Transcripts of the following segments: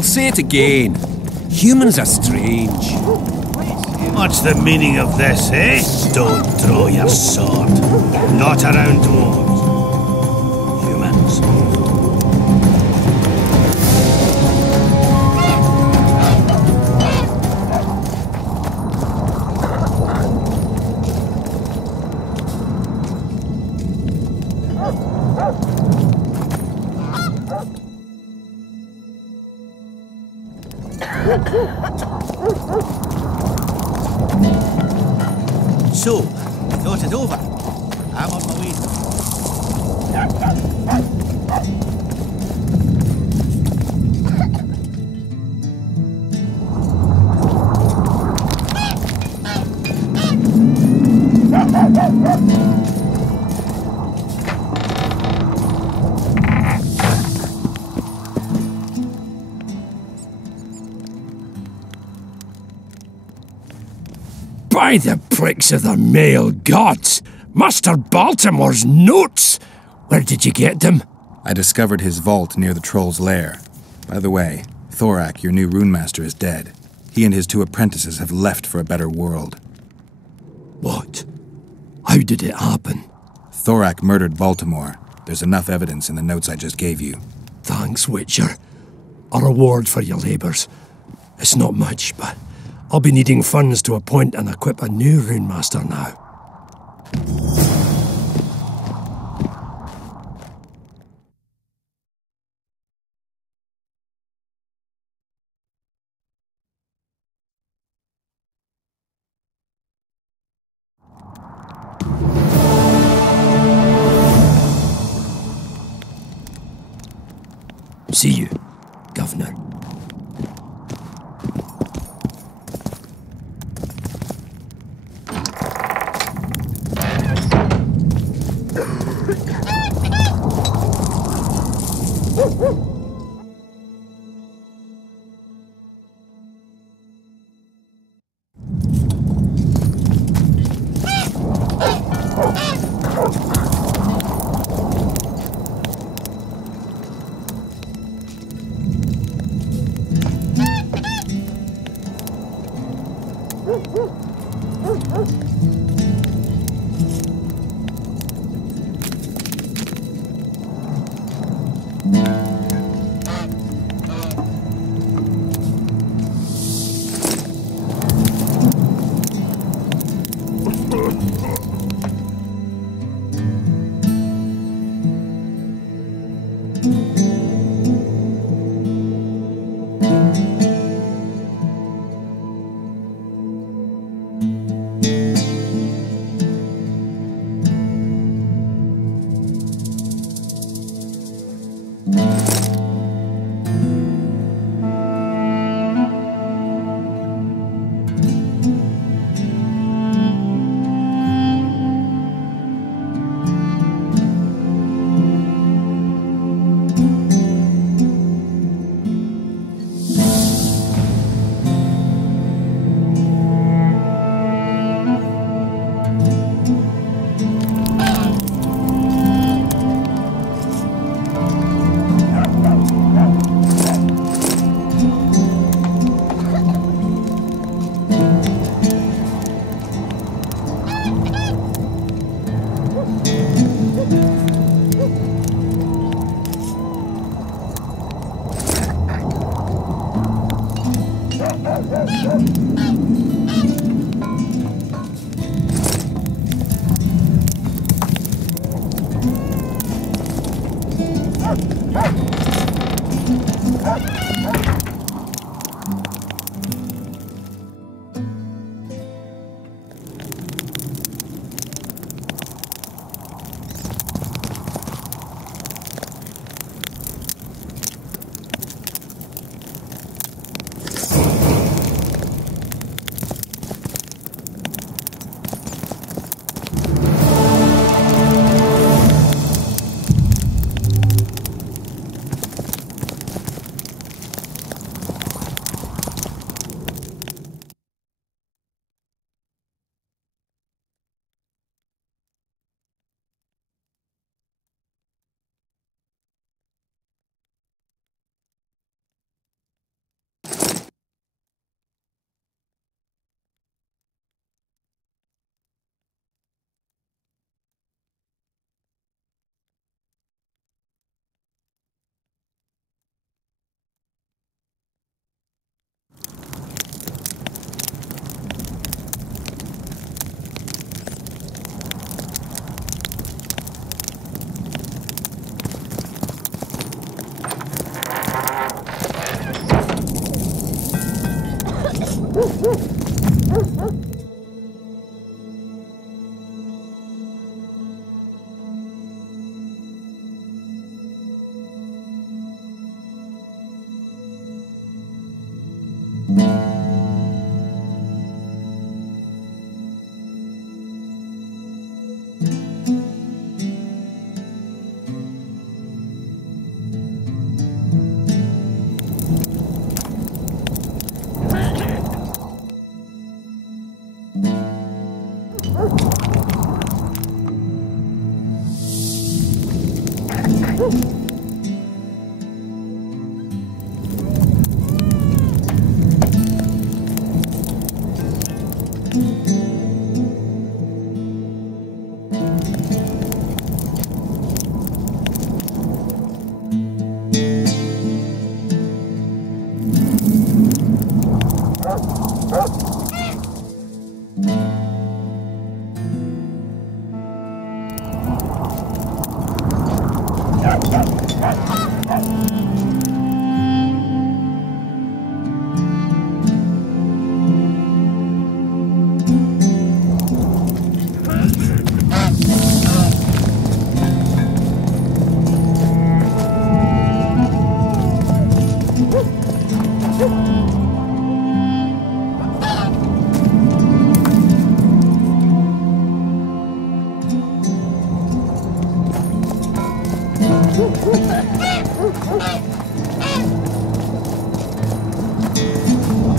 I'll say it again. Humans are strange. What's the meaning of this, eh? Don't draw your sword. Not around dwarves. Humans. So, you thought it over? I'm on my way. By the pricks of the male gods! Master Baltimore's notes! Where did you get them? I discovered his vault near the troll's lair. By the way, Thorak, your new runemaster, is dead. He and his 2 apprentices have left for a better world. What? How did it happen? Thorak murdered Baltimore. There's enough evidence in the notes I just gave you. Thanks, Witcher. A reward for your labours. It's not much, but I'll be needing funds to appoint and equip a new runemaster now. See you, Governor.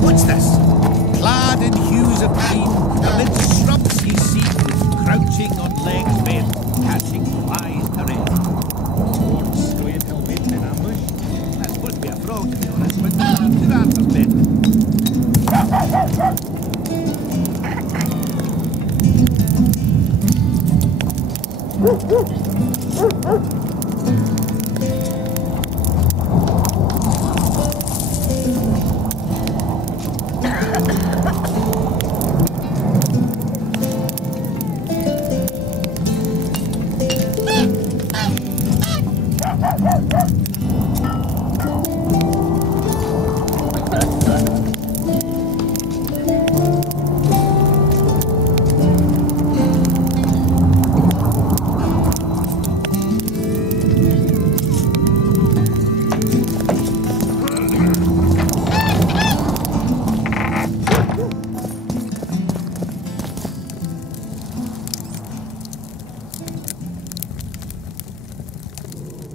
What's this? Clad in hues of green, amidst shrubs ye see, crouching on legs bent, catching flies to rest. Won't stay until waiting in ambush. That's supposed to be a frog, to be honest, but the answer's better.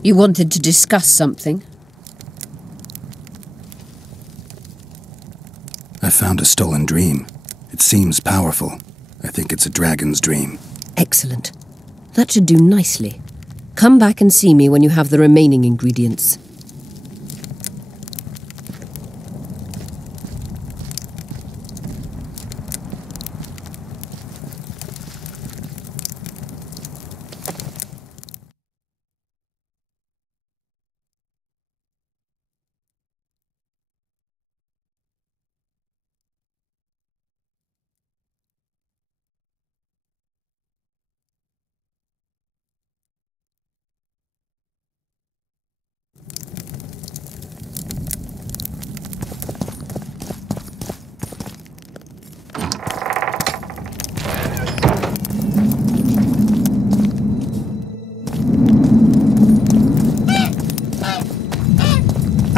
You wanted to discuss something? I found a stolen dream. It seems powerful. I think it's a dragon's dream. Excellent. That should do nicely. Come back and see me when you have the remaining ingredients.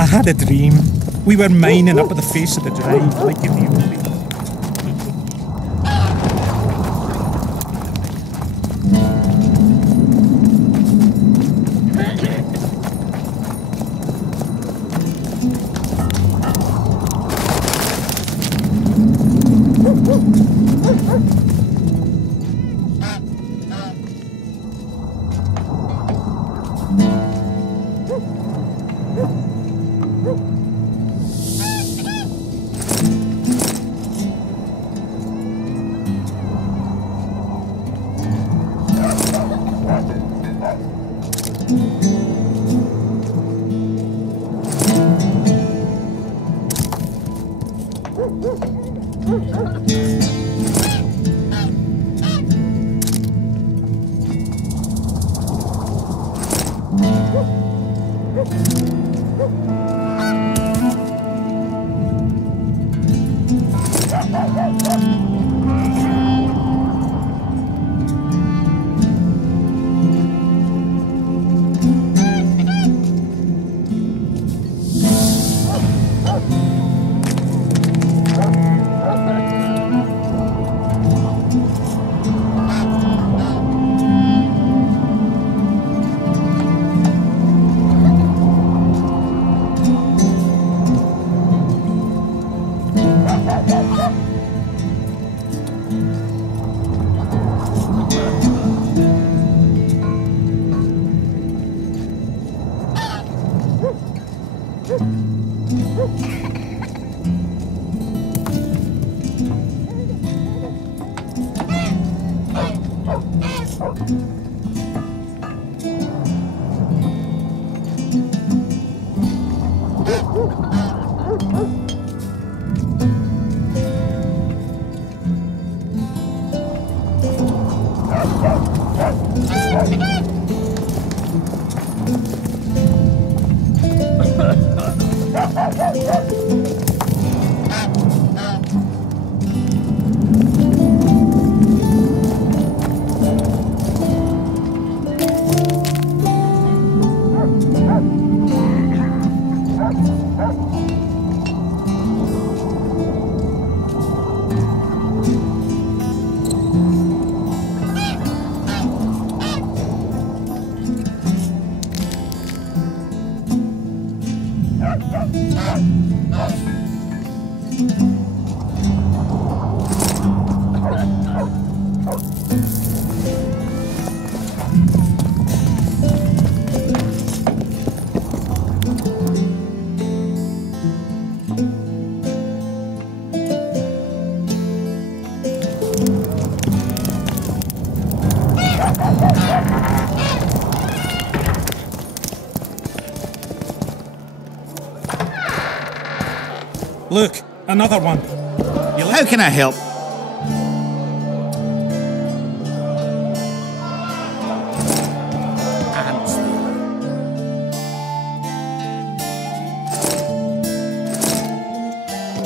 I had a dream. We were mining up at the face of the drive, like in the old days. Look, another one. How can I help?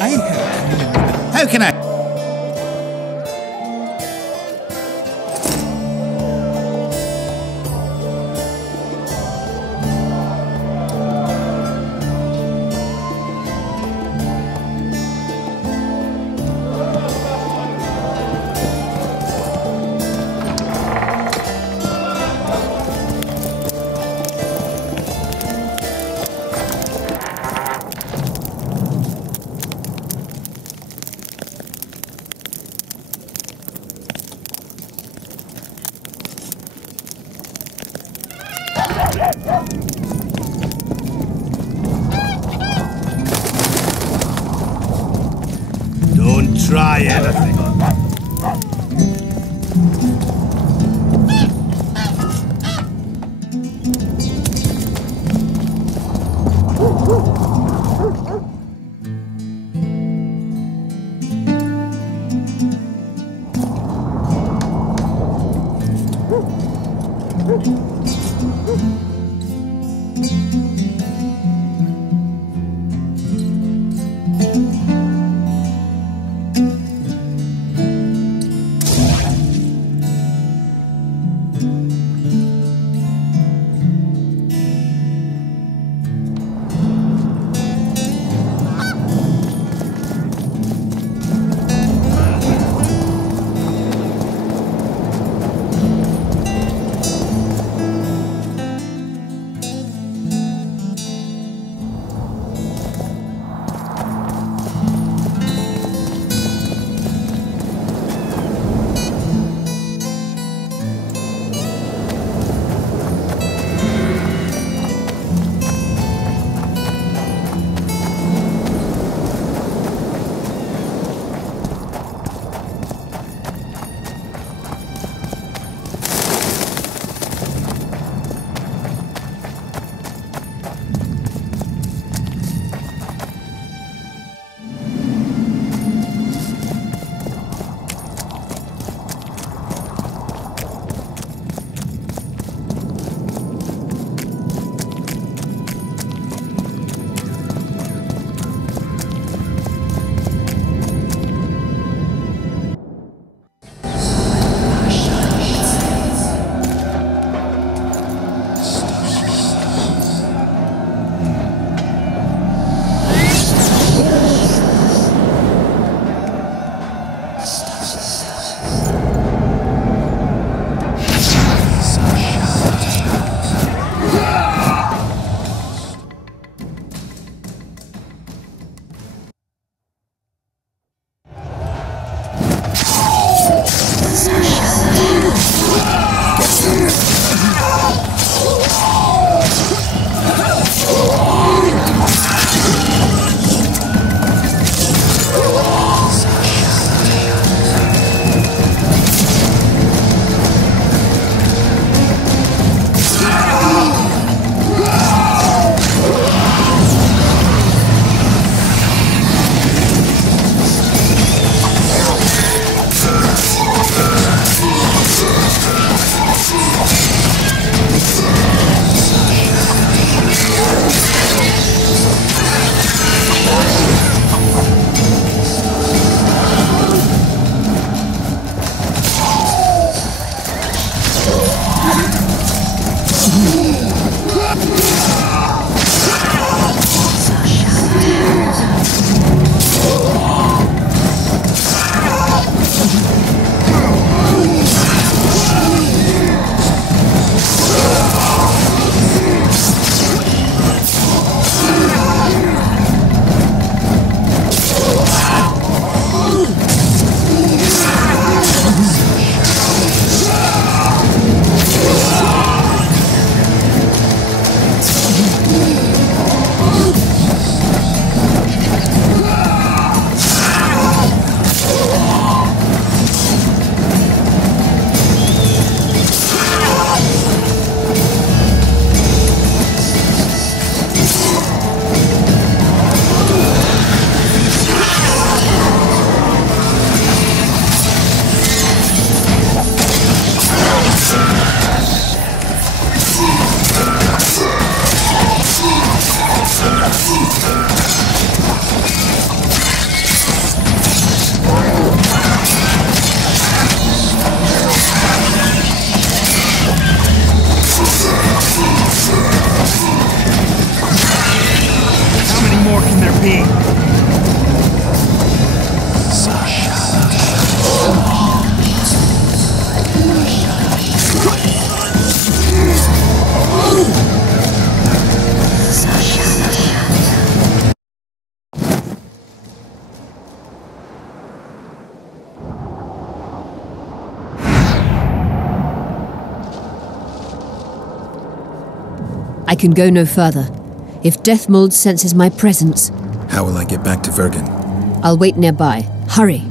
I have. How can I? Don't try anything. I can go no further. If Deathmold senses my presence... How will I get back to Vergen? I'll wait nearby. Hurry.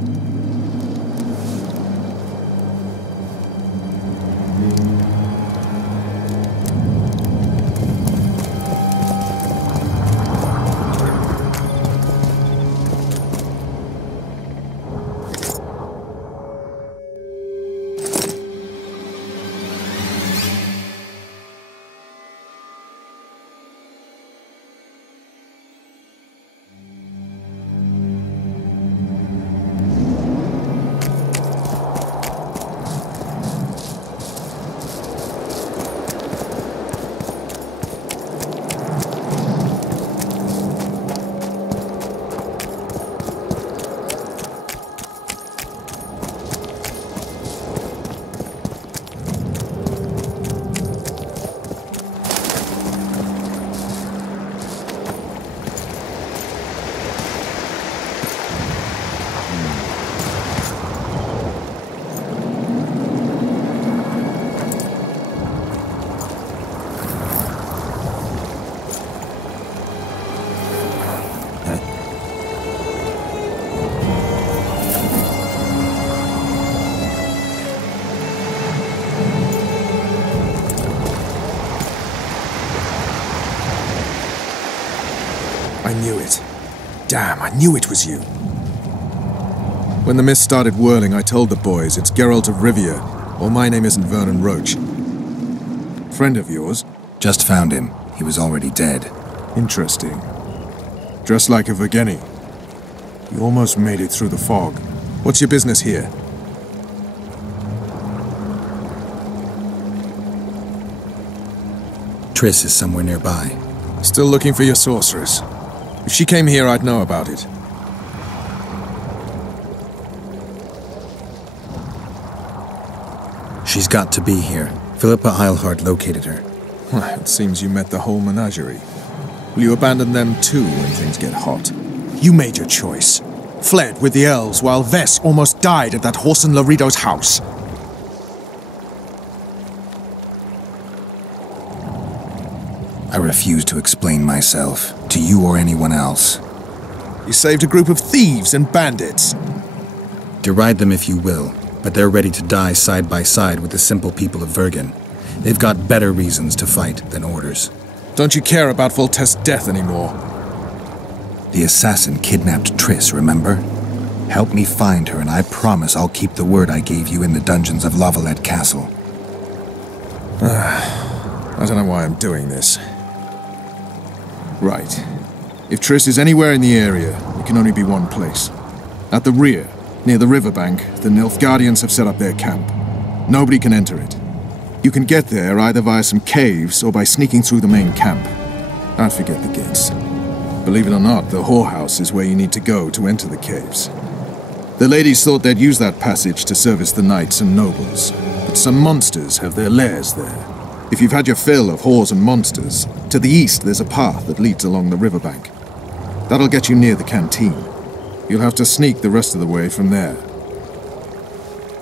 I knew it. Damn, I knew it was you. When the mist started whirling, I told the boys, it's Geralt of Rivia, or my name isn't Vernon Roach. Friend of yours? Just found him. He was already dead. Interesting. Dressed like a Vergeni. You almost made it through the fog. What's your business here? Triss is somewhere nearby. Still looking for your sorceress. If she came here, I'd know about it. She's got to be here. Philippa Eilhart located her. It seems you met the whole menagerie. Will you abandon them too when things get hot? You made your choice. Fled with the elves while Vess almost died at that Horson Laredo's house. I refuse to explain myself, to you or anyone else. You saved a group of thieves and bandits. Deride them if you will, but they're ready to die side by side with the simple people of Vergen. They've got better reasons to fight than orders. Don't you care about Voltest's death anymore? The assassin kidnapped Triss, remember? Help me find her and I promise I'll keep the word I gave you in the dungeons of Lavalette Castle. I don't know why I'm doing this. Right. If Triss is anywhere in the area, it can only be one place. At the rear, near the riverbank, the Nilfgaardians have set up their camp. Nobody can enter it. You can get there either via some caves or by sneaking through the main camp. Don't forget the gates. Believe it or not, the whorehouse is where you need to go to enter the caves. The ladies thought they'd use that passage to service the knights and nobles, but some monsters have their lairs there. If you've had your fill of whores and monsters, to the east there's a path that leads along the riverbank. That'll get you near the canteen. You'll have to sneak the rest of the way from there.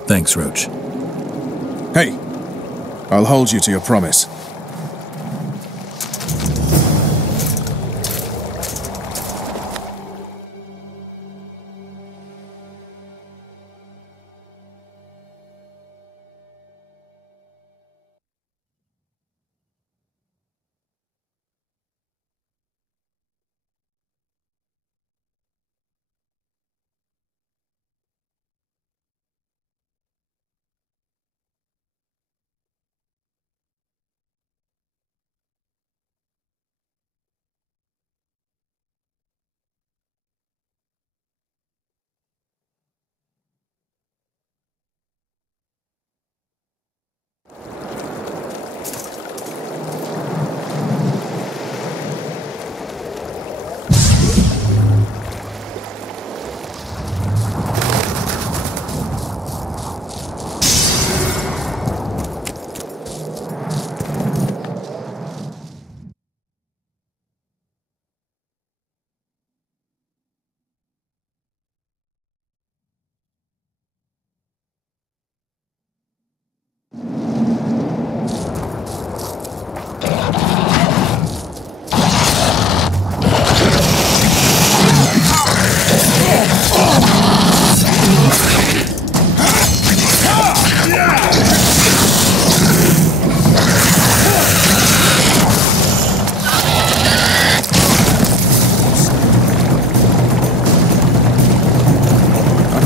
Thanks, Roach. Hey, I'll hold you to your promise.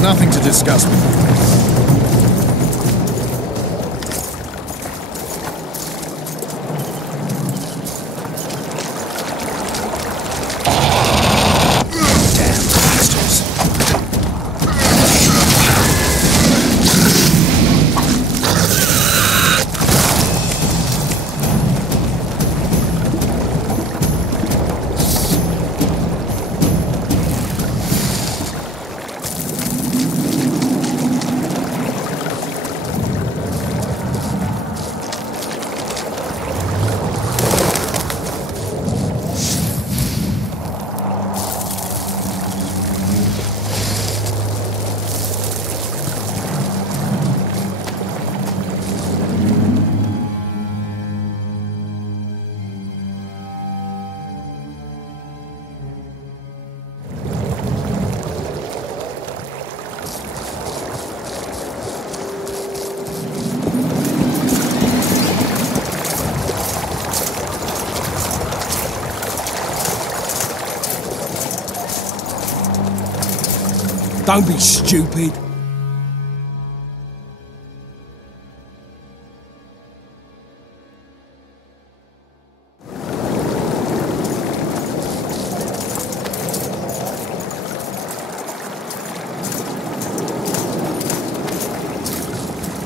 Nothing to discuss with you. Don't be stupid.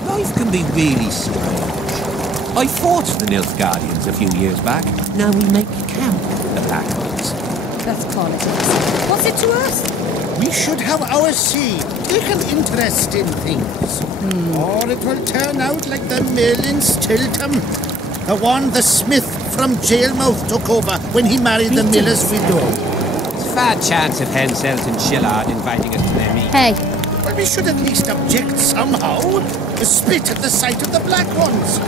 Life can be really strange. I fought the Nilfgaardians a few years back. Now we make camp with the Black Ones. That's politics. What's it to us? We should have our say, take an interest in things. Or it will turn out like the mill in Stilton. The one the smith from Jailmouth took over when he married the miller's widow. It's a fair chance of Henselt and Shillard inviting us to their meeting. Hey, Well, we should at least object somehow. Spit at the sight of the Black Ones.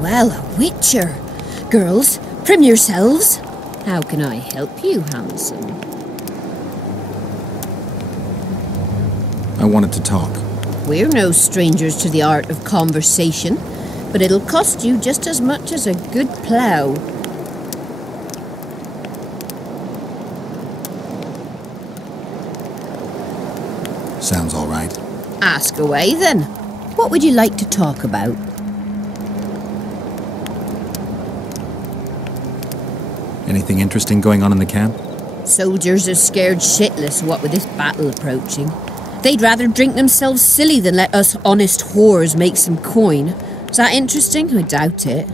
Well, a witcher. Girls, prim yourselves. How can I help you, handsome? I wanted to talk. We're no strangers to the art of conversation, but it'll cost you just as much as a good plough. Sounds all right. Ask away, then. What would you like to talk about? Anything interesting going on in the camp? Soldiers are scared shitless, what with this battle approaching. They'd rather drink themselves silly than let us honest whores make some coin. Is that interesting? I doubt it.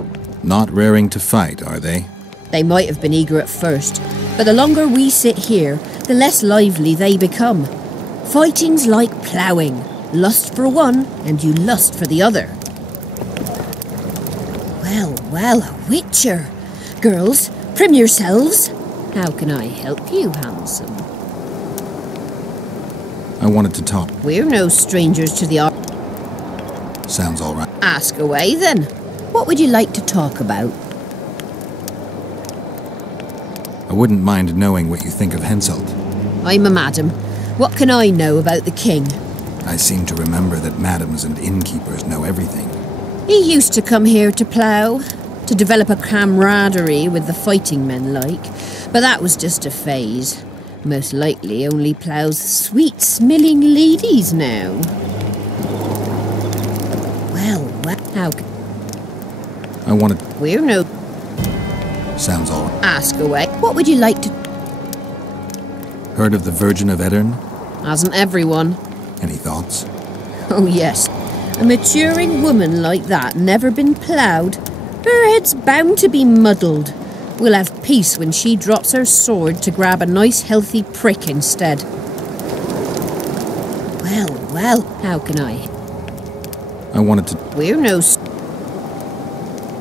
Not raring to fight, are they? They might have been eager at first, but the longer we sit here, the less lively they become. Fighting's like ploughing. Lust for one, and you lust for the other. Well, well, a witcher. Girls, prim yourselves. How can I help you, handsome? I wanted to talk. We're no strangers to the art. Sounds all right. Ask away, then. What would you like to talk about? I wouldn't mind knowing what you think of Henselt. I'm a madam. What can I know about the king? I seem to remember that madams and innkeepers know everything. He used to come here to plough, to develop a camaraderie with the fighting men like, but that was just a phase. Most likely only ploughs sweet, smelling ladies now. Well, how... I wanted... We're no... Sounds all right. Ask away. What would you like to... Heard of the Virgin of Eddern? Hasn't everyone? Any thoughts? Oh, yes. A maturing woman like that, never been ploughed. Her head's bound to be muddled. We'll have peace when she drops her sword to grab a nice healthy prick instead. Well, well, how can I? I wanted to... We're no...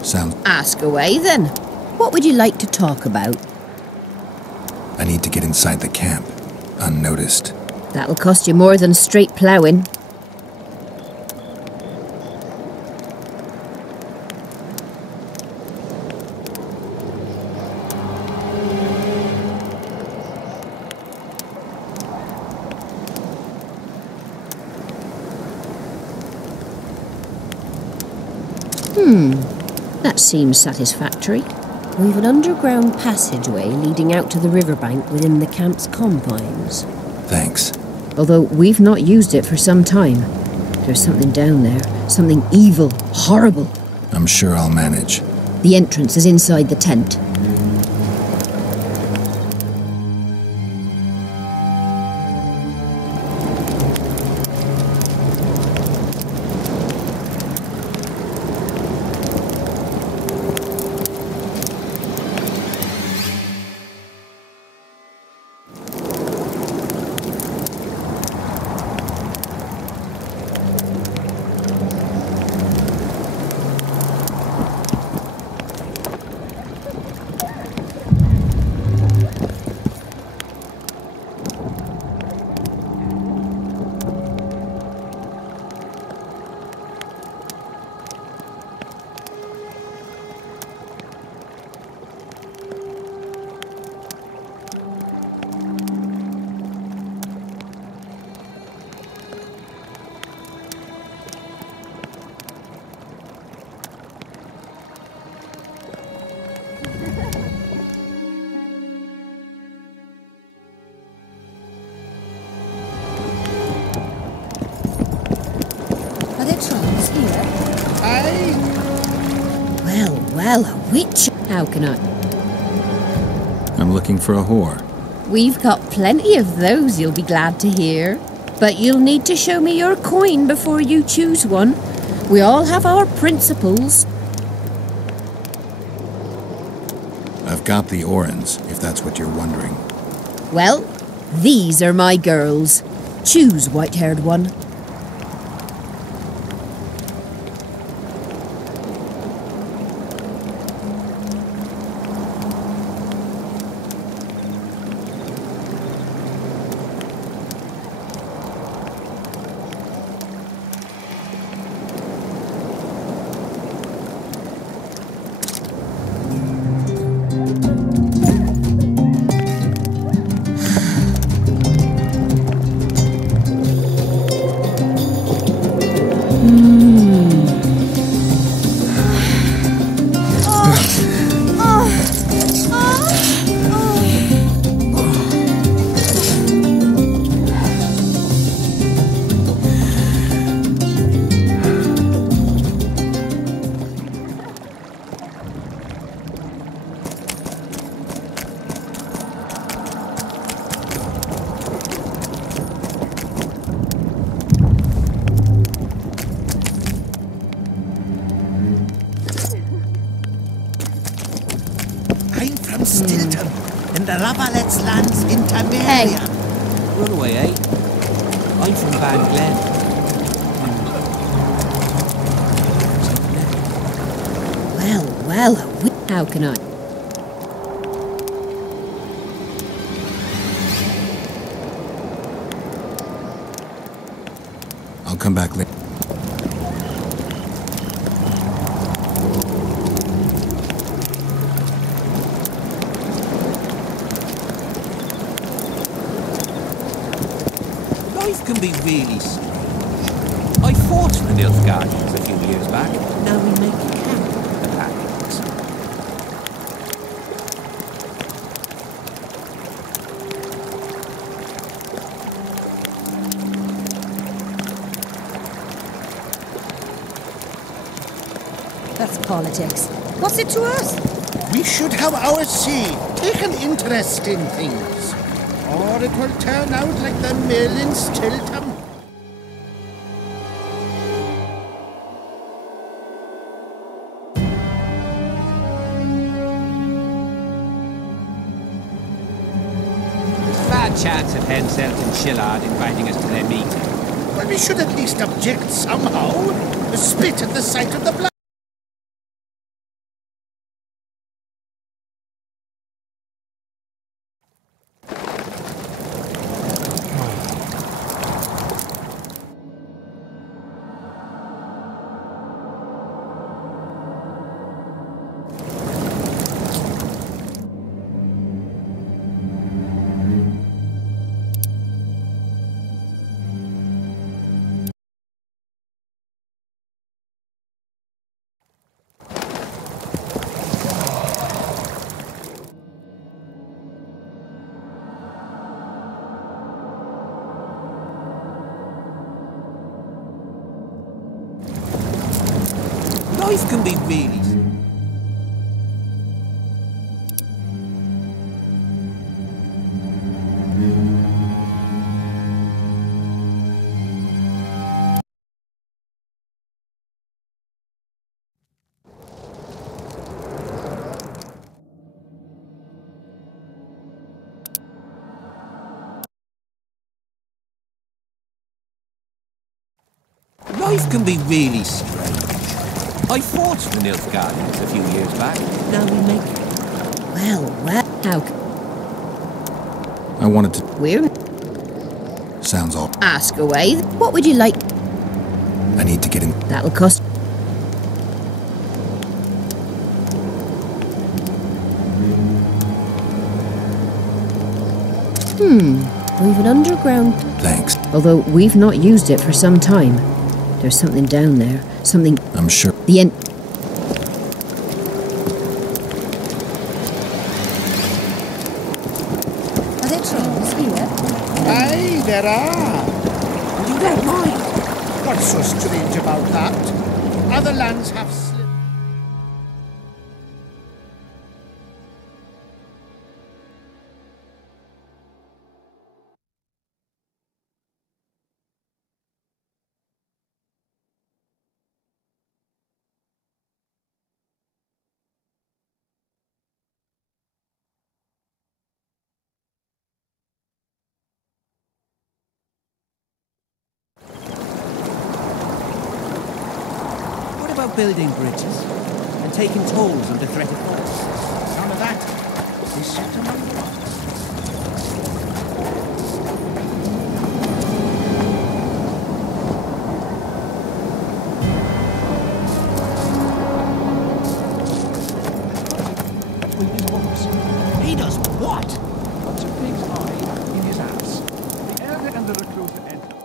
Sounds... Ask away, then. What would you like to talk about? I need to get inside the camp, unnoticed. That'll cost you more than straight ploughing. That seems satisfactory. We've an underground passageway leading out to the riverbank within the camp's confines. Thanks. Although we've not used it for some time. There's something down there. Something evil, horrible. I'm sure I'll manage. The entrance is inside the tent. Well, a witch. How can I? I'm looking for a whore. We've got plenty of those, you'll be glad to hear. But you'll need to show me your coin before you choose one. We all have our principles. I've got the Orans, if that's what you're wondering. Well, these are my girls. Choose, white-haired one. from Stilton, in the Ravalets lands in Hey. Temeria. Runaway, eh? I'm from Van Glen. Well, how can I? I'll come back later. Life can be really strange. I fought for the Nilfgaardians a few years back. Now we make camp the Paladins. That's politics. What's it to us? We should have our say, take an interest in things. Or it will turn out like the mill in Stilton. Bad chance of Henselt and Shillard inviting us to their meeting. Well, we should at least object somehow. Spit at the sight of the blood. Life can be really... Life can be really strange. I fought for the Nilfgaardians a few years back. Now we make it. Well, how? I wanted to... We're Sounds all... ask away. What would you like? I need to get in... That'll cost. We've an underground. Thanks. Although we've not used it for some time. There's something down there. Something. I'm sure... The end. Are there trolls here? Aye, there are. You don't mind. What's so strange about that? Other lands have slipped. What about building bridges and taking tolls under threat of force? None of that. We set among the rocks. He does what? Puts a pig's eye in his ass. The elder and the recruit enter.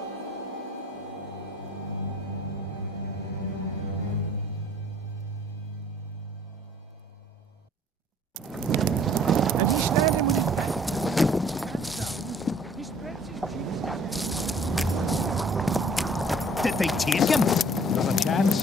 And he's standing with his back. Hands down. He spreads his cheeks. Did they take him? Not a chance.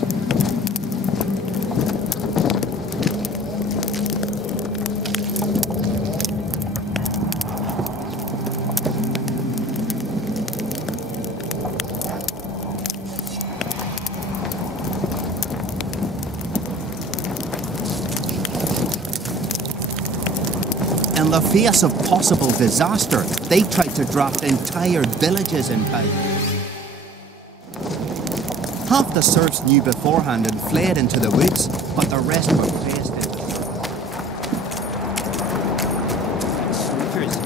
in the face of possible disaster, they tried to draft entire villages in power. Half the serfs knew beforehand and fled into the woods, but the rest were pressed in. Soldiers,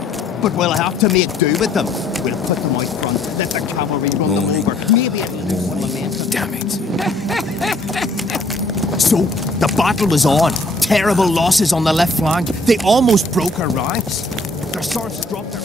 but we'll have to make do with them. We'll put them out front, let the cavalry run them over. Maybe it'll lose some momentum. Damn it. So, the battle was on. Terrible losses on the left flank. They almost broke our ranks. Their serfs dropped their...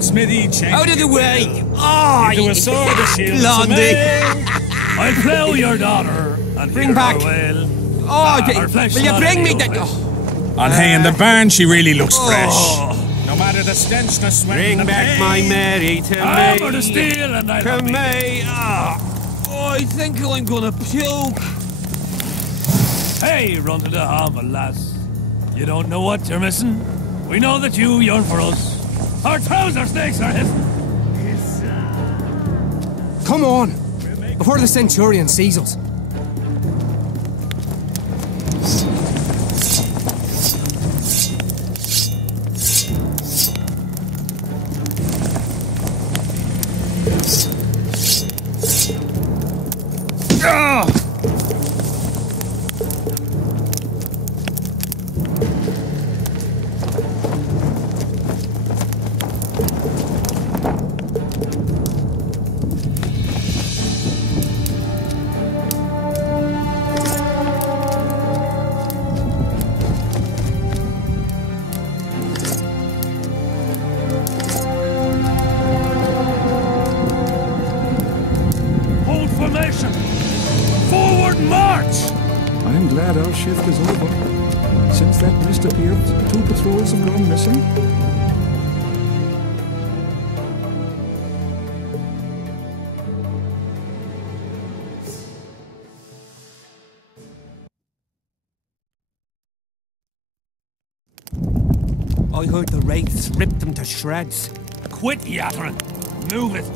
Smithy, change. Out of the way! Into a sword of shield. Blondie! I'll plough your daughter and Bring back. Well. Will you bring me that? On hay in the barn, she really looks fresh. No matter the stench, the sweat. Bring back my Mary to me. I'm gonna steal and I to me. I think I'm gonna puke. Hey, run to the hammer, lass. You don't know what you're missing? We know that you yearn for us. Our trouser snakes are his. Come on! Before the Centurion sees us. Forward march! I am glad our shift is over. Since that mist appeared, 2 patrols have gone missing. I heard the wraiths ripped them to shreds. Quit yappering! Move it!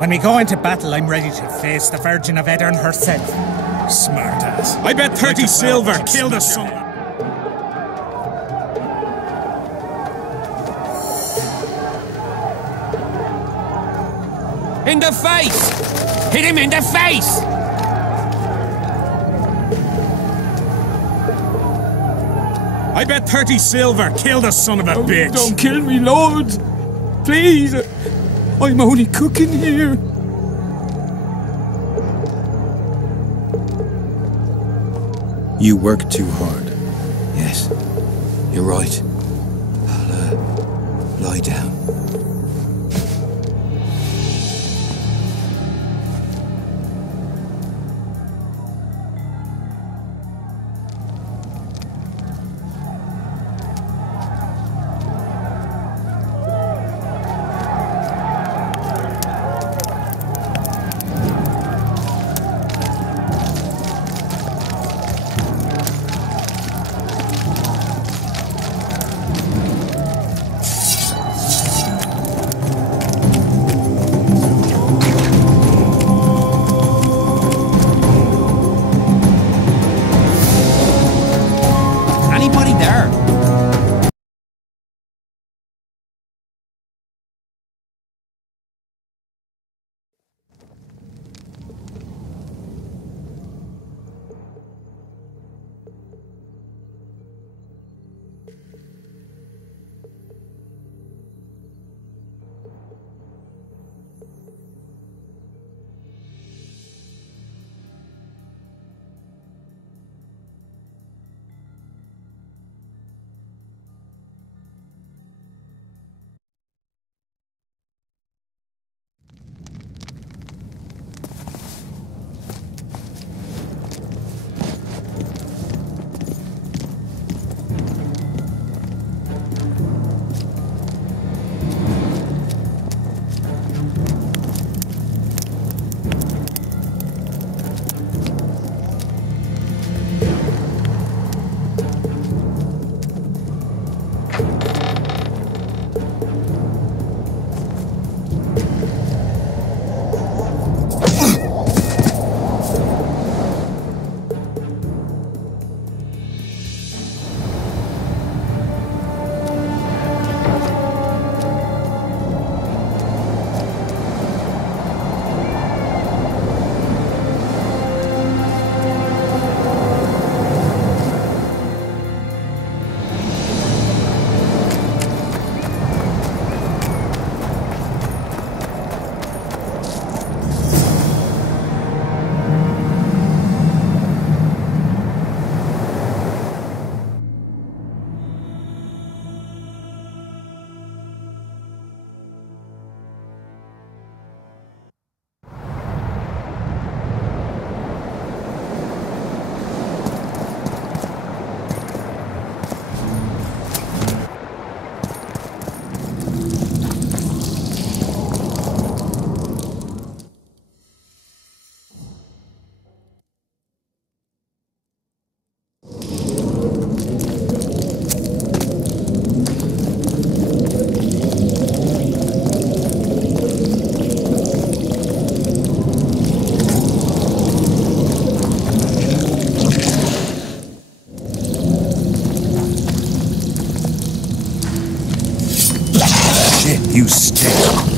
When we go into battle, I'm ready to face the Virgin of Edirn herself. Smart ass. I bet 30 silver killed us some. In the face! Hit him in the face! I bet 30 silver killed the son of a bitch. Don't kill me, Lord! Please! I'm only cooking here. You work too hard. Yes, you're right. I'll, lie down. You stay.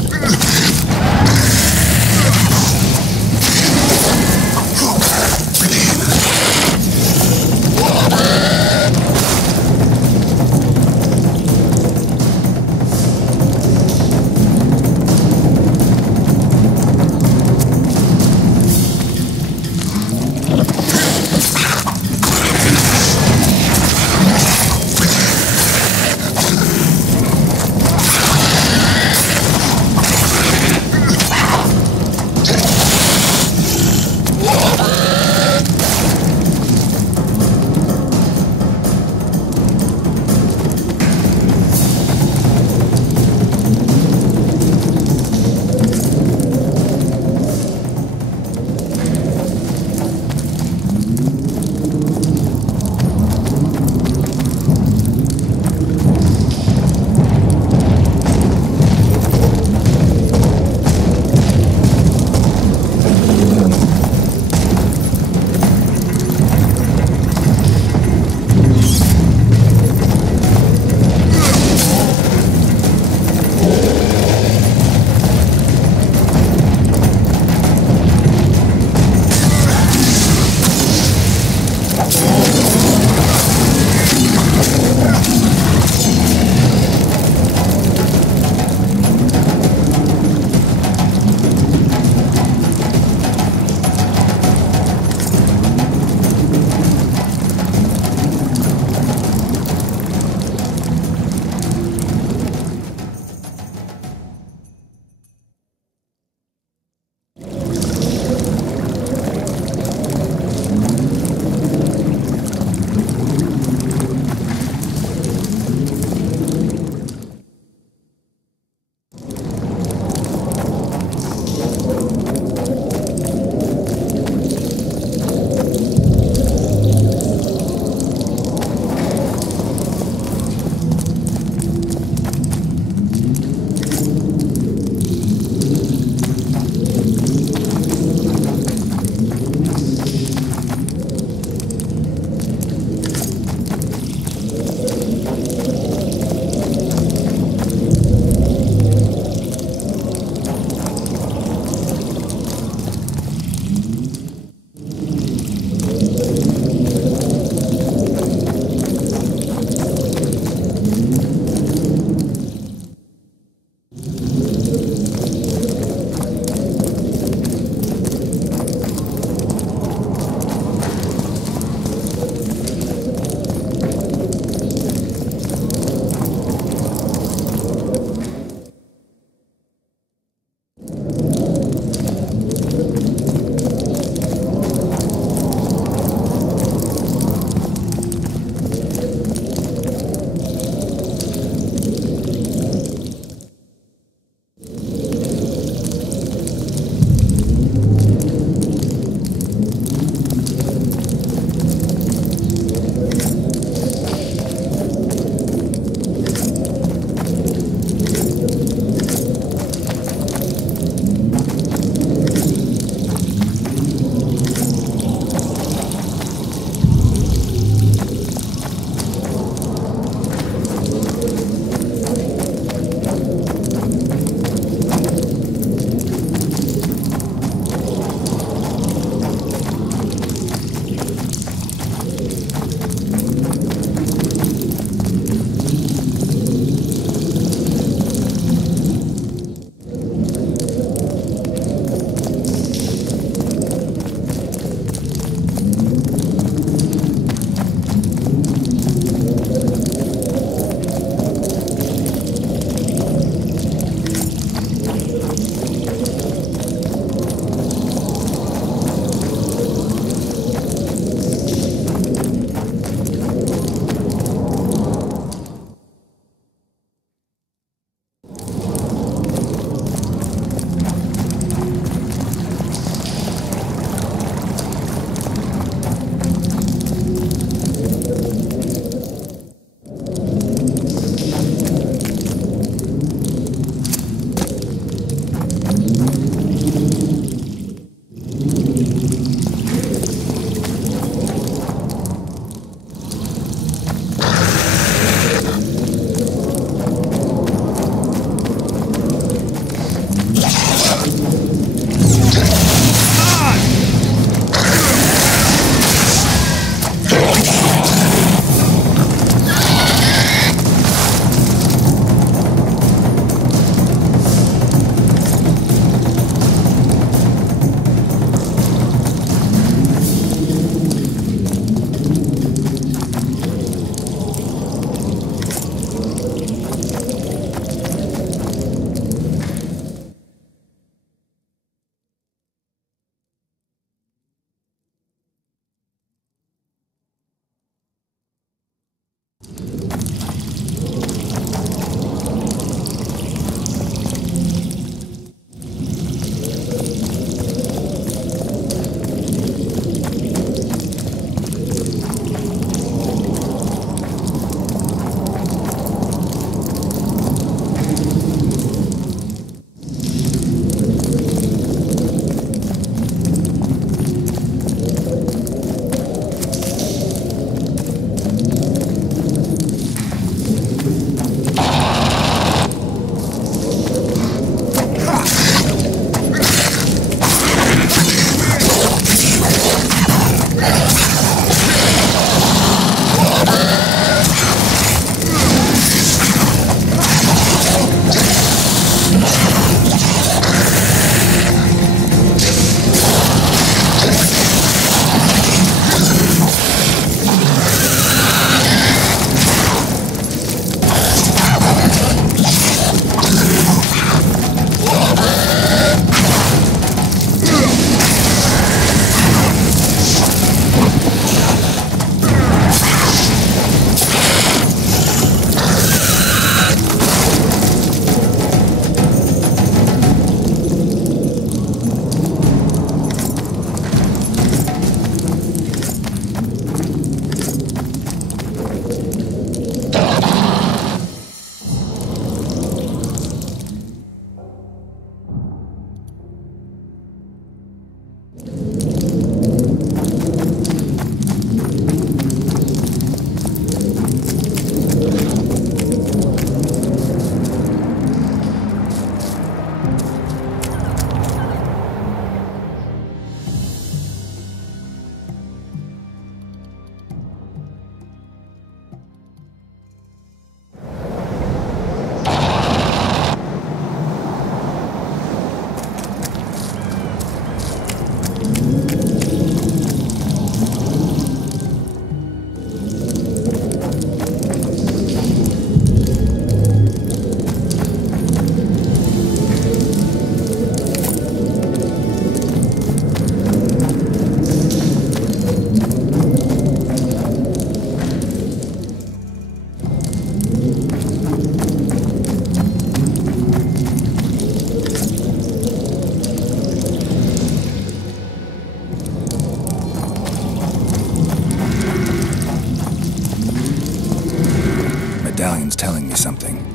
medallion's telling me something.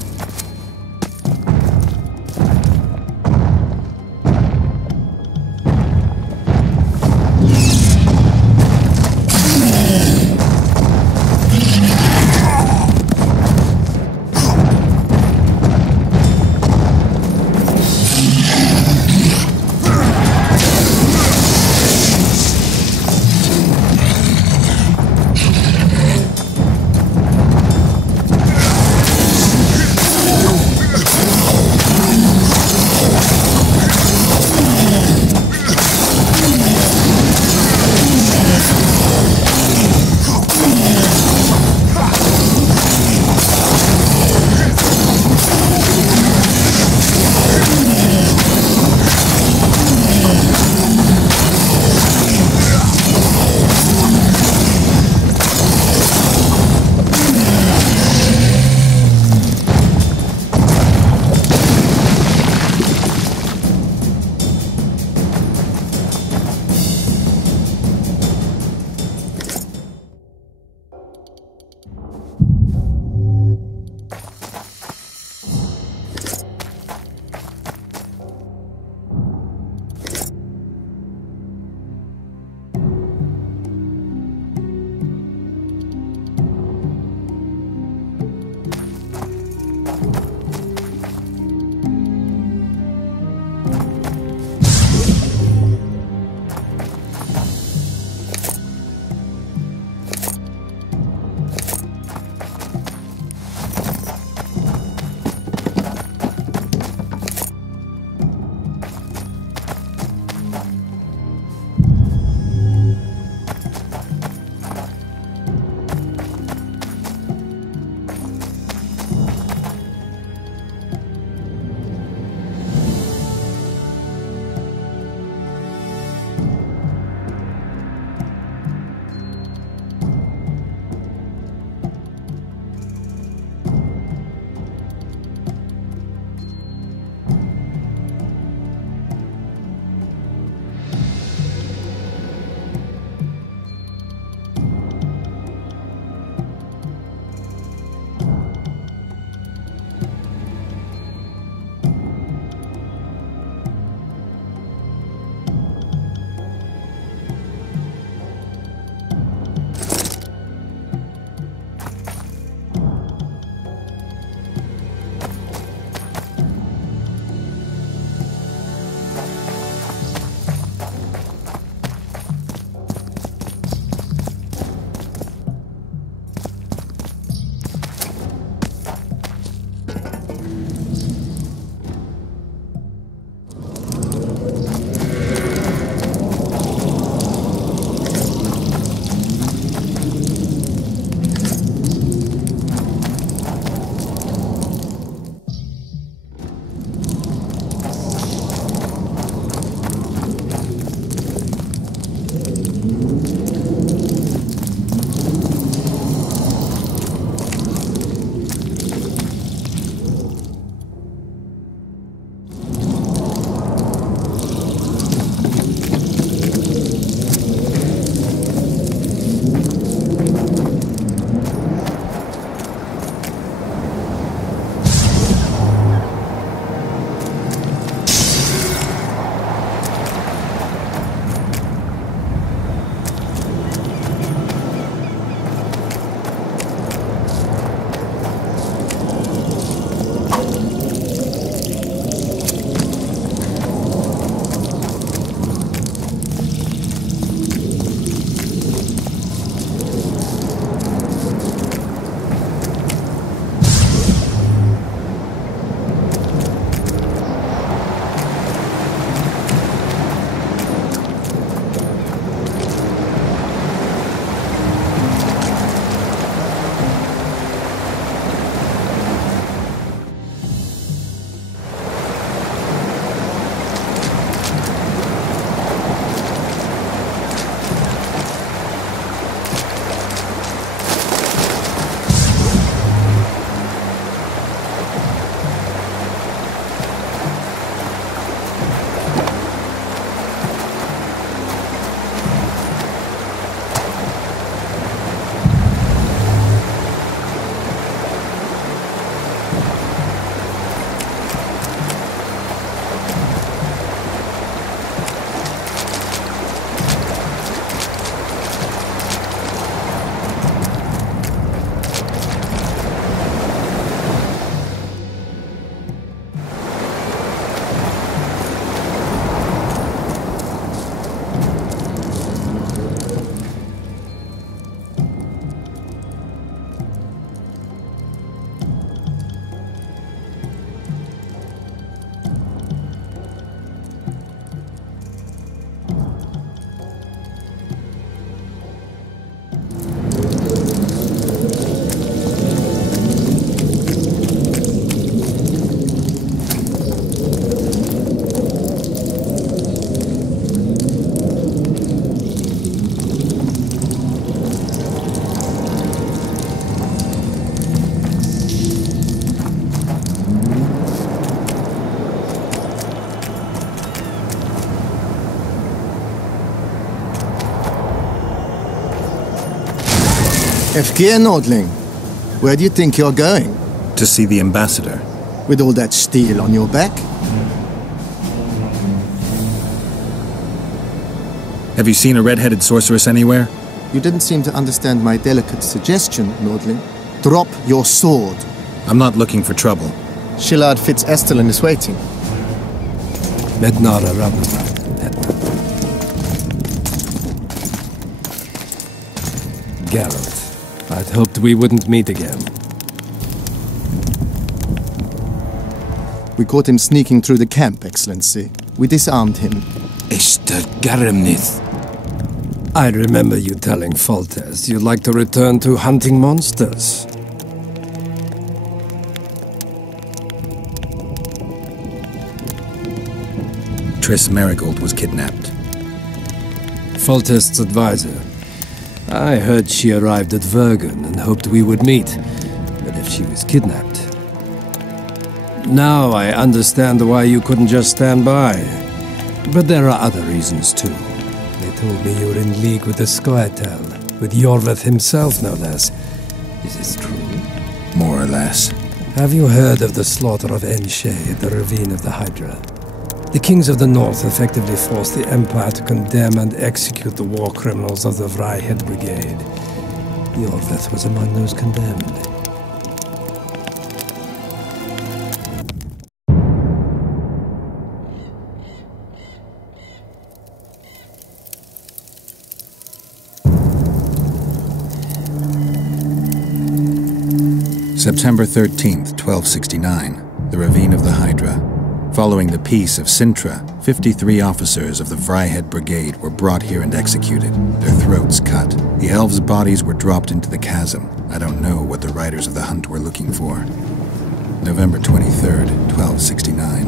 Efkir Nordling, where do you think you're going? To see the ambassador. With all that steel on your back? Have you seen a red-headed sorceress anywhere? You didn't seem to understand my delicate suggestion, Nordling. Drop your sword. I'm not looking for trouble. Shillard Fitz-Estelin is waiting. Mednara Rabna. Geralt, I'd hoped we wouldn't meet again. We caught him sneaking through the camp, Excellency. We disarmed him. Ishtar Garamnith. I remember you telling Foltest you'd like to return to hunting monsters. Triss Marigold was kidnapped. Foltest's advisor. I heard she arrived at Vergen and hoped we would meet, but if she was kidnapped... Now I understand why you couldn't just stand by. But there are other reasons too. They told me you were in league with the Scoia'tael, with Yorveth himself no less. Is this true? More or less. Have you heard of the slaughter of Enshe at the Ravine of the Hydra? The kings of the north effectively forced the Empire to condemn and execute the war criminals of the Vryheid Brigade. Yorveth was among those condemned. September 13th, 1269, the Ravine of the Hydra. Following the Peace of Sintra, 53 officers of the Vryheid Brigade were brought here and executed, their throats cut. The elves' bodies were dropped into the chasm. I don't know what the riders of the hunt were looking for. November 23rd, 1269.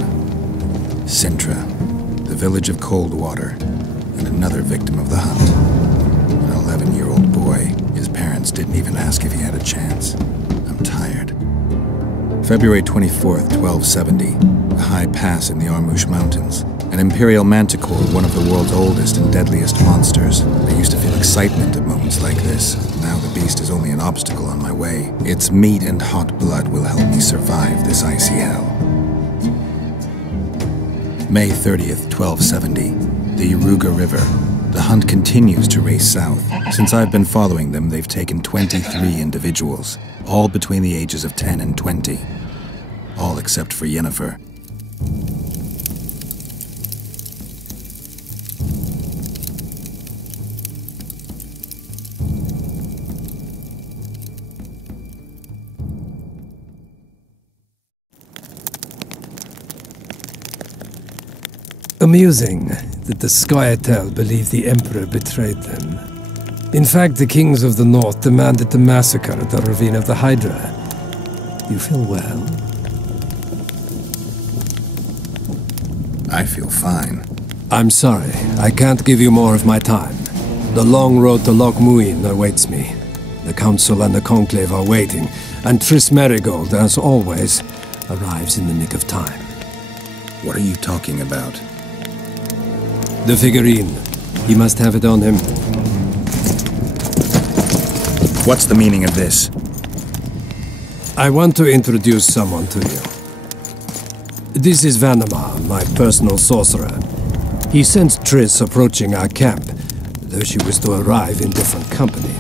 Sintra, the village of Coldwater, and another victim of the hunt. An 11-year-old boy. His parents didn't even ask if he had a chance. I'm tired. February 24th, 1270. A high pass in the Armouche Mountains. An imperial manticore, one of the world's oldest and deadliest monsters. I used to feel excitement at moments like this. Now the beast is only an obstacle on my way. Its meat and hot blood will help me survive this icy hell. May 30th, 1270. The Yaruga River. The hunt continues to race south. Since I've been following them, they've taken 23 individuals, all between the ages of 10 and 20. All except for Yennefer. Amusing that the Scoia'tael believe the Emperor betrayed them. In fact, the kings of the north demanded the massacre at the Ravine of the Hydra. You feel well? I feel fine. I'm sorry. I can't give you more of my time. The long road to Loch Muin awaits me. The Council and the Conclave are waiting, and Triss Marigold, as always, arrives in the nick of time. What are you talking about? The figurine. He must have it on him. What's the meaning of this? I want to introduce someone to you. This is Vanamar, my personal sorcerer. He sensed Triss approaching our camp, though she was to arrive in different company.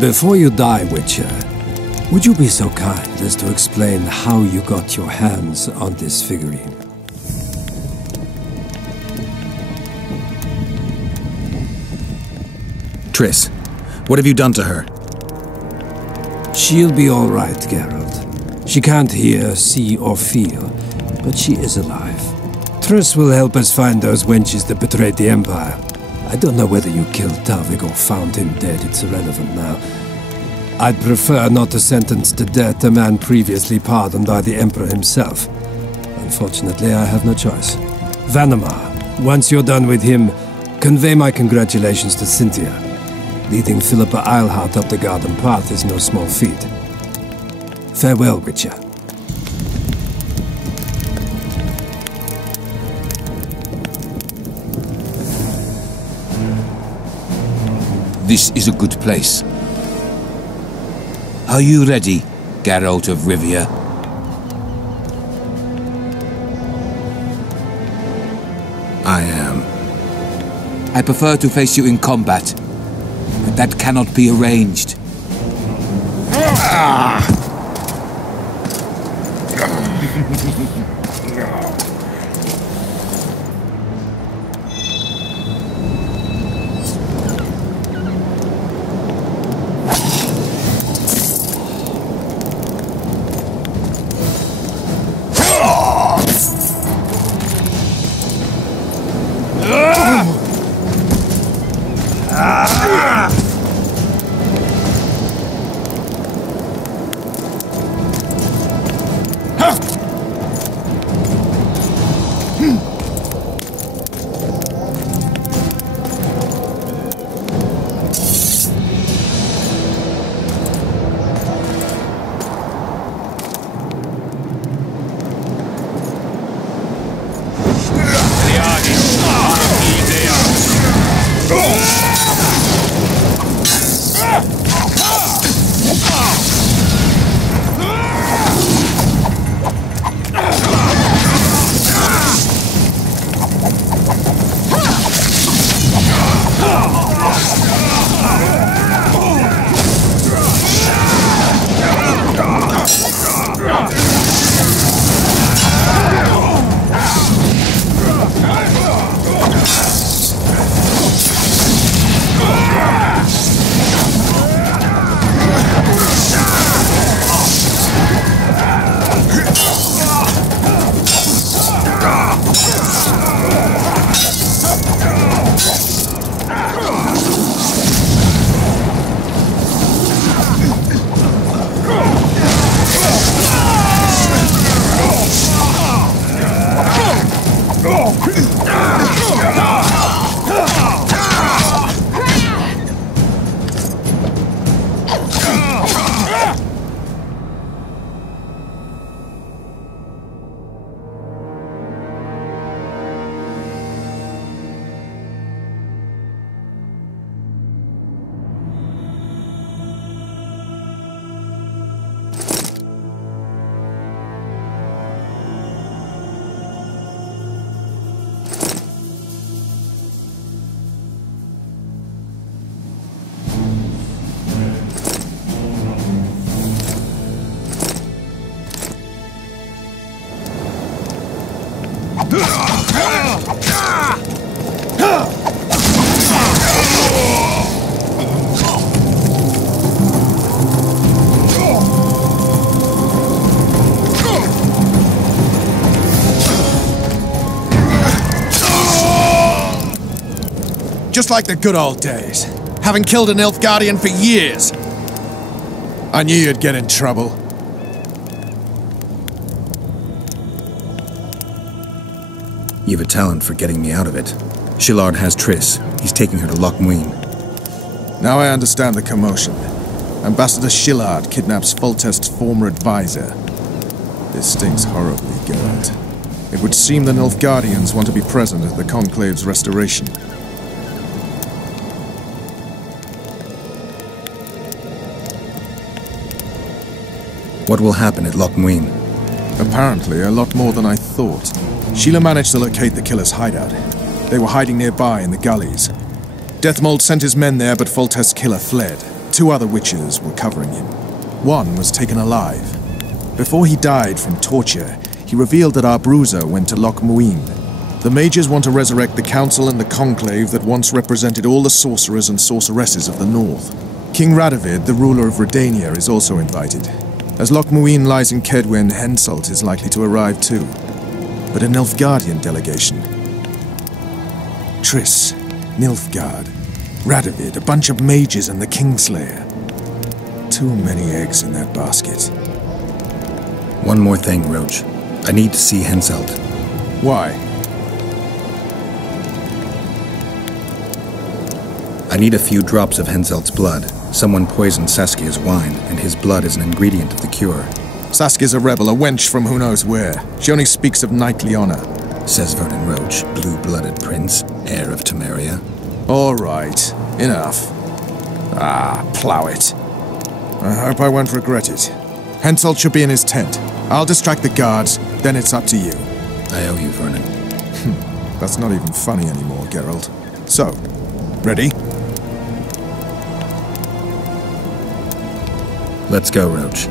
Before you die, Witcher, would you be so kind as to explain how you got your hands on this figurine? Triss, what have you done to her? She'll be all right, Geralt. She can't hear, see, or feel, but she is alive. Triss will help us find those wenches that betrayed the Empire. I don't know whether you killed Talvik or found him dead. It's irrelevant now. I'd prefer not to sentence to death a man previously pardoned by the Emperor himself. Unfortunately, I have no choice. Vanamar, once you're done with him, convey my congratulations to Cynthia. Leading Philippa Eilhart up the garden path is no small feat. Farewell, Witcher. This is a good place. Are you ready, Geralt of Rivia? I am. I prefer to face you in combat, but that cannot be arranged. Just like the good old days. Having killed an Nilfgaardian for years. I knew you'd get in trouble. You've a talent for getting me out of it. Shillard has Triss. He's taking her to Loch Muin. Now I understand the commotion. Ambassador Shillard kidnaps Foltest's former advisor. This stinks horribly, Geralt. It would seem the Nilfgaardians want to be present at the Conclave's restoration. What will happen at Loch Muin? Apparently, a lot more than I thought. Sheila managed to locate the killer's hideout. They were hiding nearby in the gullies. Deathmold sent his men there, but Foltest's killer fled. 2 other witches were covering him. One was taken alive. Before he died from torture, he revealed that our bruiser went to Loch Muin. The mages want to resurrect the council and the conclave that once represented all the sorcerers and sorceresses of the north. King Radovid, the ruler of Redania, is also invited. As Loch Muin lies in Kedwen, Henselt is likely to arrive too. But a Nilfgaardian delegation. Triss, Nilfgaard, Radovid, a bunch of mages and the Kingslayer. Too many eggs in that basket. One more thing, Roach. I need to see Henselt. Why? I need a few drops of Henselt's blood. Someone poisoned Saskia's wine, and his blood is an ingredient of the cure. Saskia's a rebel, a wench from who knows where. She only speaks of knightly honor. Says Vernon Roach, blue-blooded prince, heir of Temeria. All right, enough. Plow it. I hope I won't regret it. Henselt should be in his tent. I'll distract the guards, then it's up to you. I owe you, Vernon. That's not even funny anymore, Geralt. So, ready? Let's go, Roach.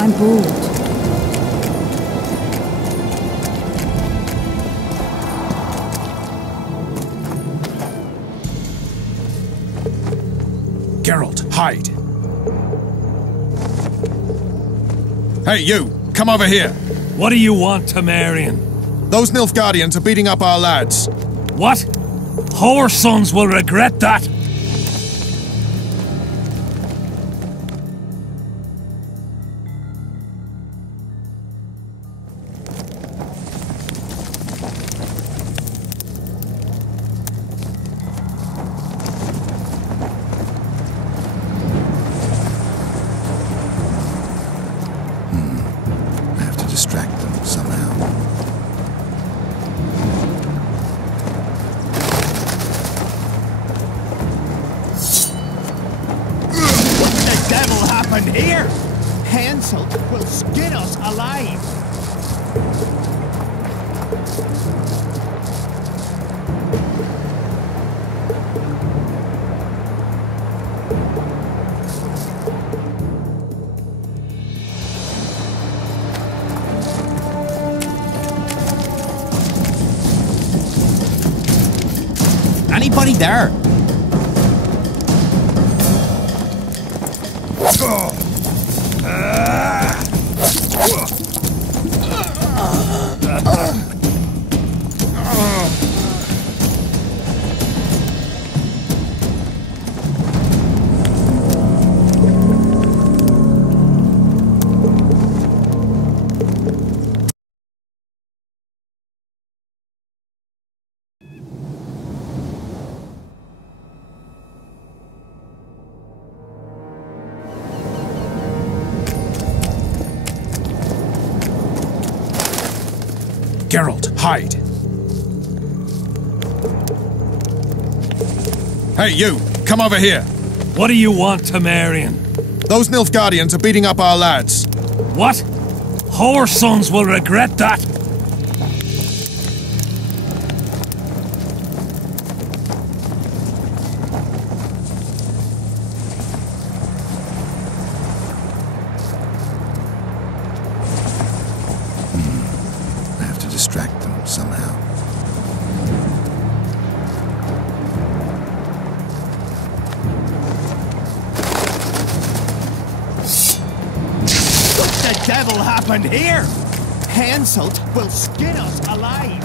I'm bored. Geralt, hide! Hey, you! Come over here! What do you want, Temerian? Those Nilfgaardians are beating up our lads. What? Our sons will regret that! Distract them somehow. Hansel will skin us alive. Anybody there? Geralt, hide! Hey, you! Come over here! What do you want, Temerian? Those Nilfgaardians are beating up our lads. What? Whoresons will regret that! I have to distract them somehow. What the devil happened here? Hansel will skin us alive.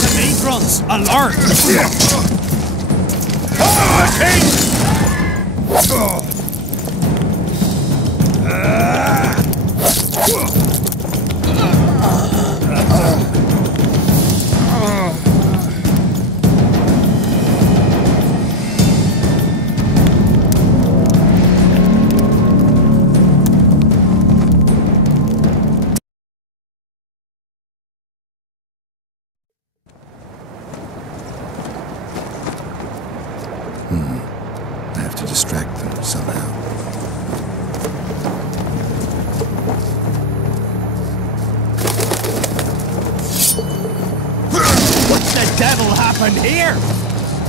The Negrons, alert! I have to distract them somehow. What the devil happened here?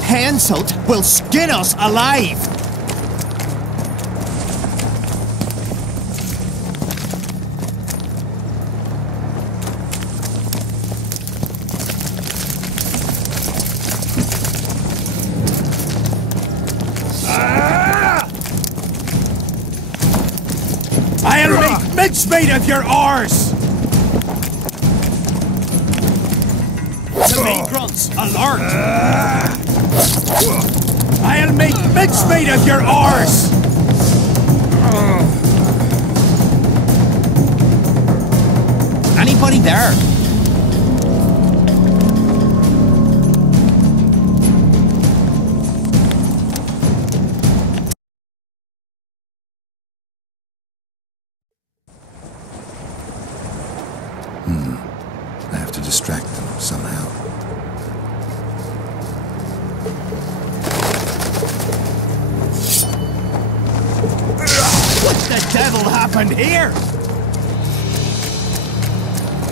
Hansel will skin us alive. I'll make mincemeat of your oars! The Negrons, alert! I'll make mincemeat of your oars! Anybody there? I have to distract them somehow. What the devil happened here?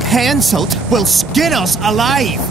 Hansel will skin us alive.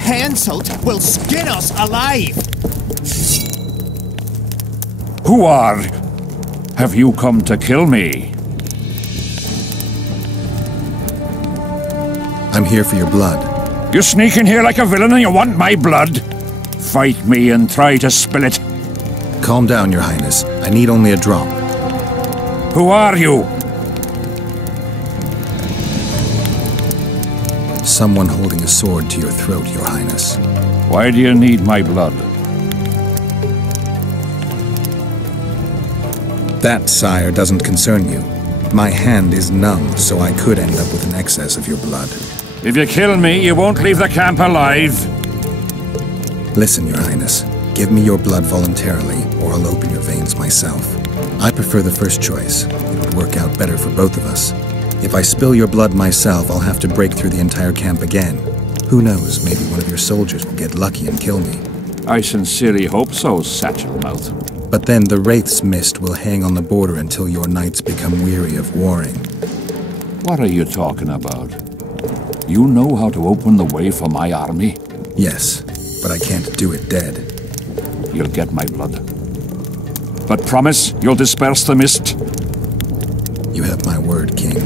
Hansel will skin us alive. Who are? Have you come to kill me? I'm here for your blood. You sneak in here like a villain and you want my blood? Fight me and try to spill it. Calm down, Your Highness. I need only a drop. Who are you? Someone holding a sword to your throat, Your Highness. Why do you need my blood? That, sire, doesn't concern you. My hand is numb, so I could end up with an excess of your blood. If you kill me, you won't leave the camp alive. Listen, Your Highness. Give me your blood voluntarily, or I'll open your veins myself. I prefer the first choice. It would work out better for both of us. If I spill your blood myself, I'll have to break through the entire camp again. Who knows, maybe one of your soldiers will get lucky and kill me. I sincerely hope so, Satchel-mouth. But then the Wraith's mist will hang on the border until your knights become weary of warring. What are you talking about? You know how to open the way for my army? Yes, but I can't do it dead. You'll get my blood. But promise you'll disperse the mist? You have my word, King.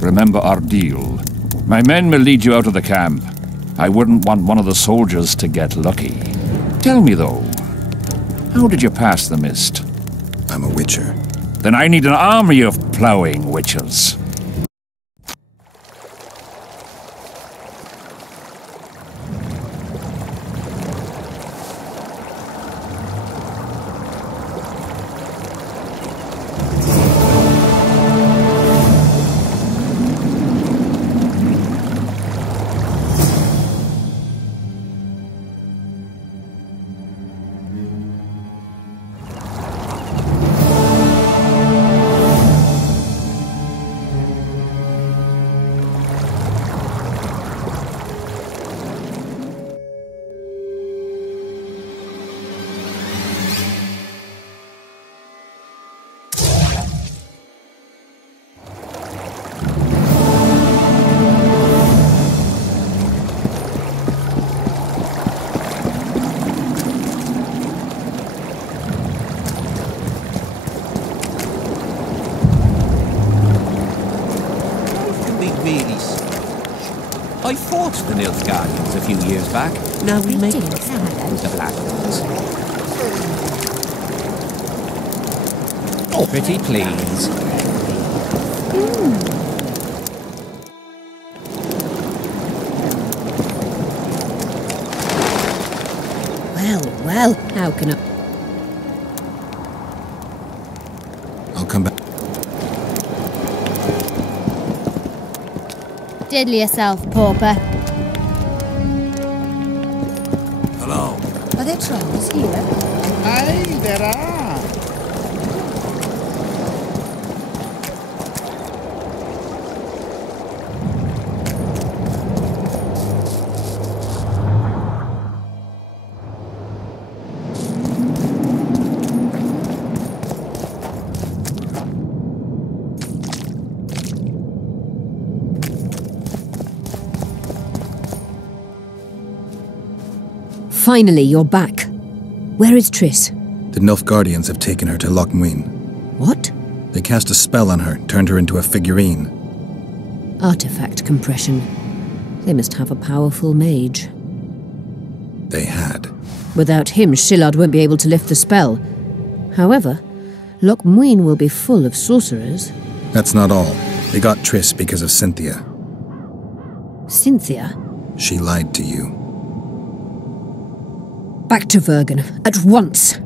Remember our deal. My men will lead you out of the camp. I wouldn't want one of the soldiers to get lucky. Tell me, though, how did you pass the mist? I'm a witcher. Then I need an army of ploughing witchers. I fought the Nilfgaardians a few years back. Now we make it with the Black Ones. Oh, pretty please. Well, how can I... I'll come back. Diddle yourself, pauper. Hello. Are there trolls here? Aye, there are. Finally, you're back. Where is Triss? The Nilfgaardians have taken her to Loch Muin. What? They cast a spell on her, turned her into a figurine. Artifact compression. They must have a powerful mage. They had. Without him, Shillard won't be able to lift the spell. However, Loch Muin will be full of sorcerers. That's not all. They got Triss because of Cynthia. Cynthia? She lied to you. Back to Vergen, at once!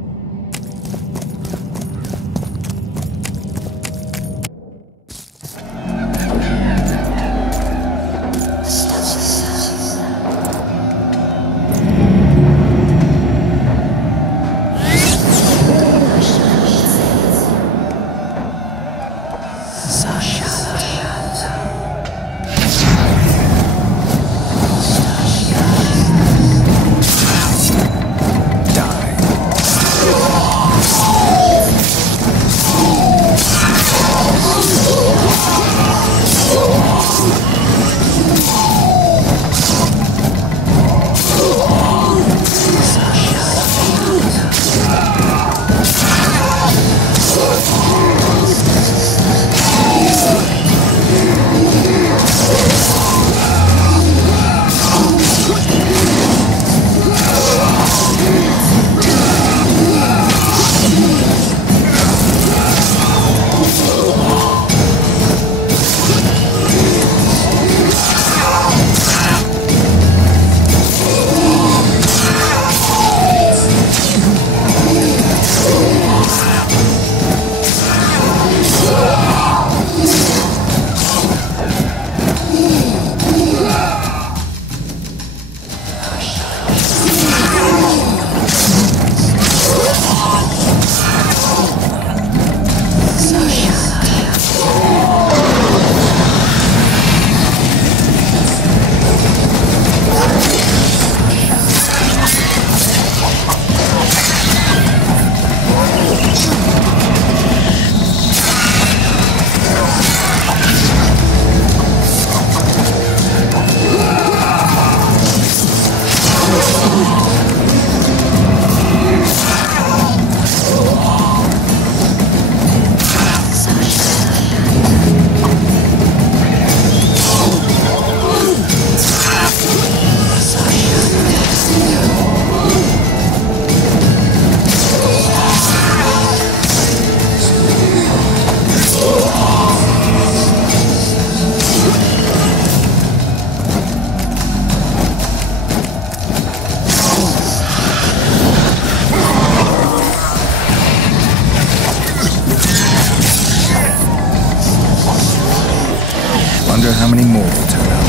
wonder how many more will turn up.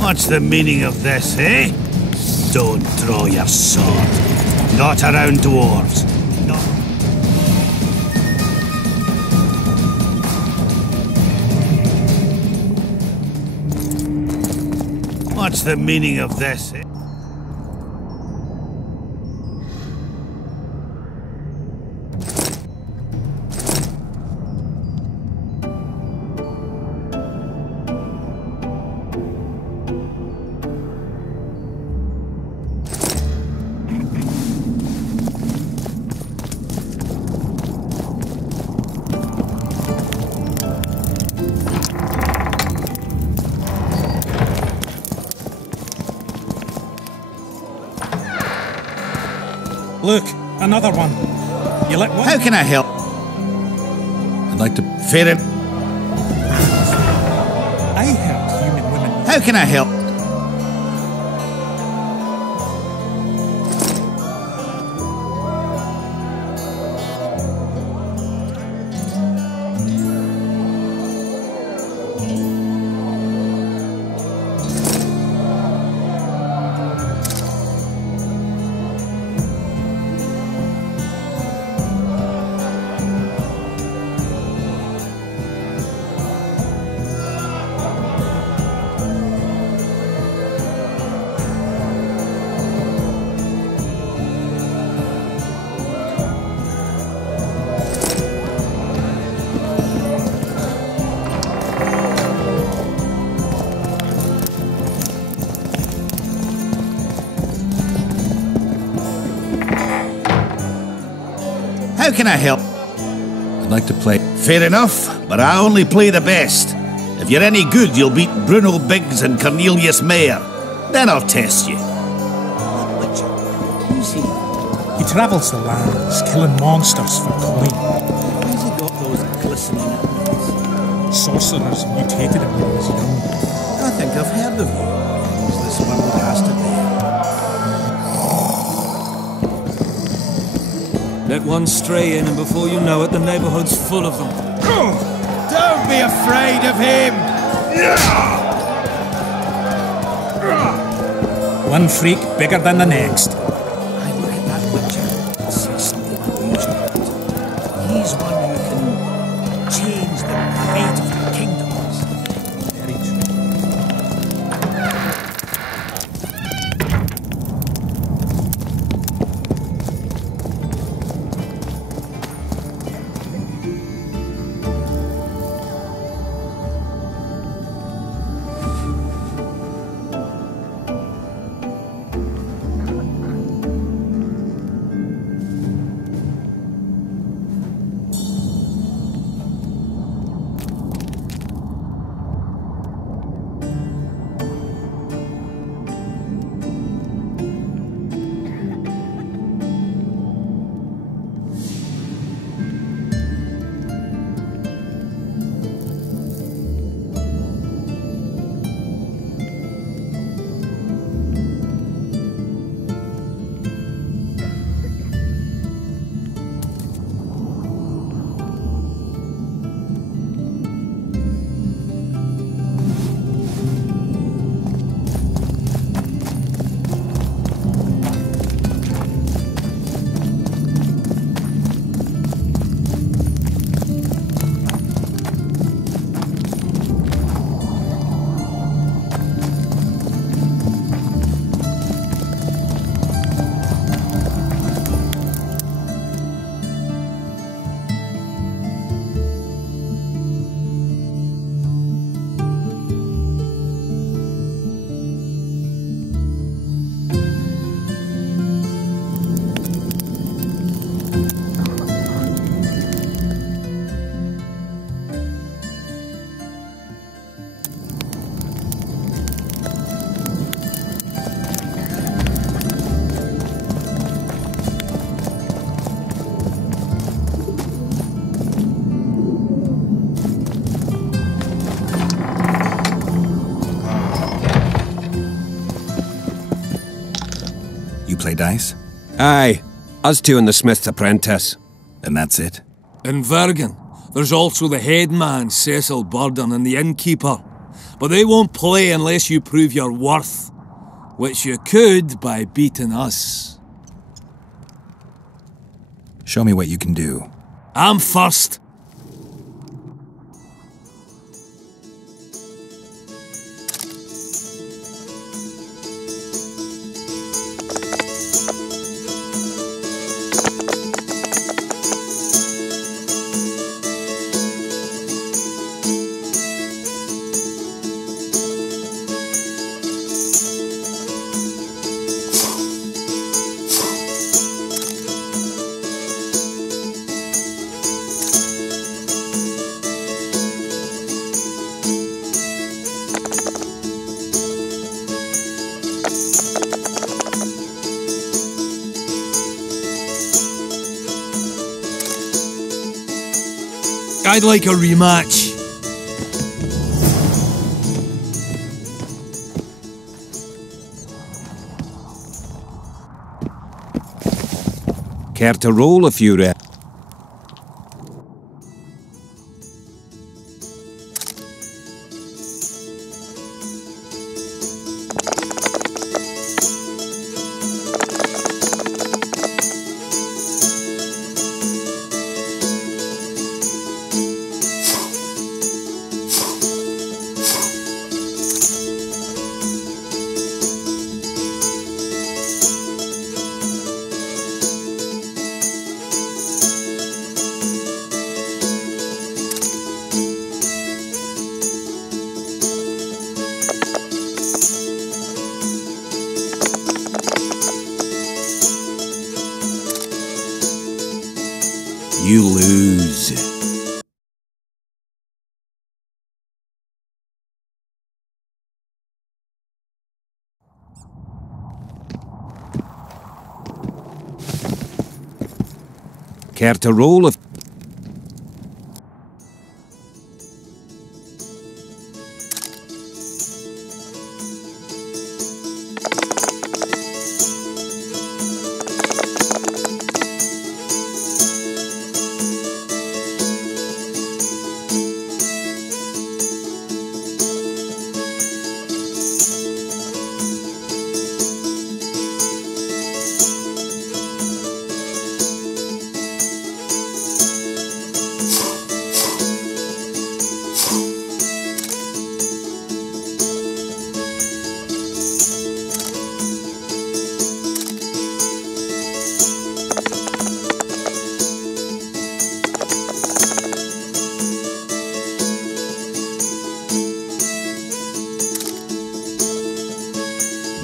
What's the meaning of this, eh? Don't draw your sword. Not around dwarves. Not... What's the meaning of this, eh? Look, another one. You like one? How can I help? I'd like to... Fair enough. I help human women. How can I help? How can I help? I'd like to play... Fair enough, but I only play the best. If you're any good, you'll beat Bruno Biggs and Cornelius Mayer. Then I'll test you. Who's he? He travels the lands, killing monsters for coin. Where's he got those glistening eyes? Sorcerers mutated him when he was young. I think I've heard of you. Who's this one bastard there? Let one stray in, and before you know it, the neighborhood's full of them. Don't be afraid of him! One freak bigger than the next. I look at that witcher and see something unusual. He's one who can change the fate of the kingdoms. Very true. play dice? Aye. Us two and the smith's apprentice. And that's it? In Vergen, there's also the headman, Cecil Burden, and the innkeeper. But they won't play unless you prove your worth. Which you could by beating us. Show me what you can do. I'm first. I'd like a rematch. Care to roll if you're You lose. Care to roll if...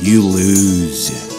You lose.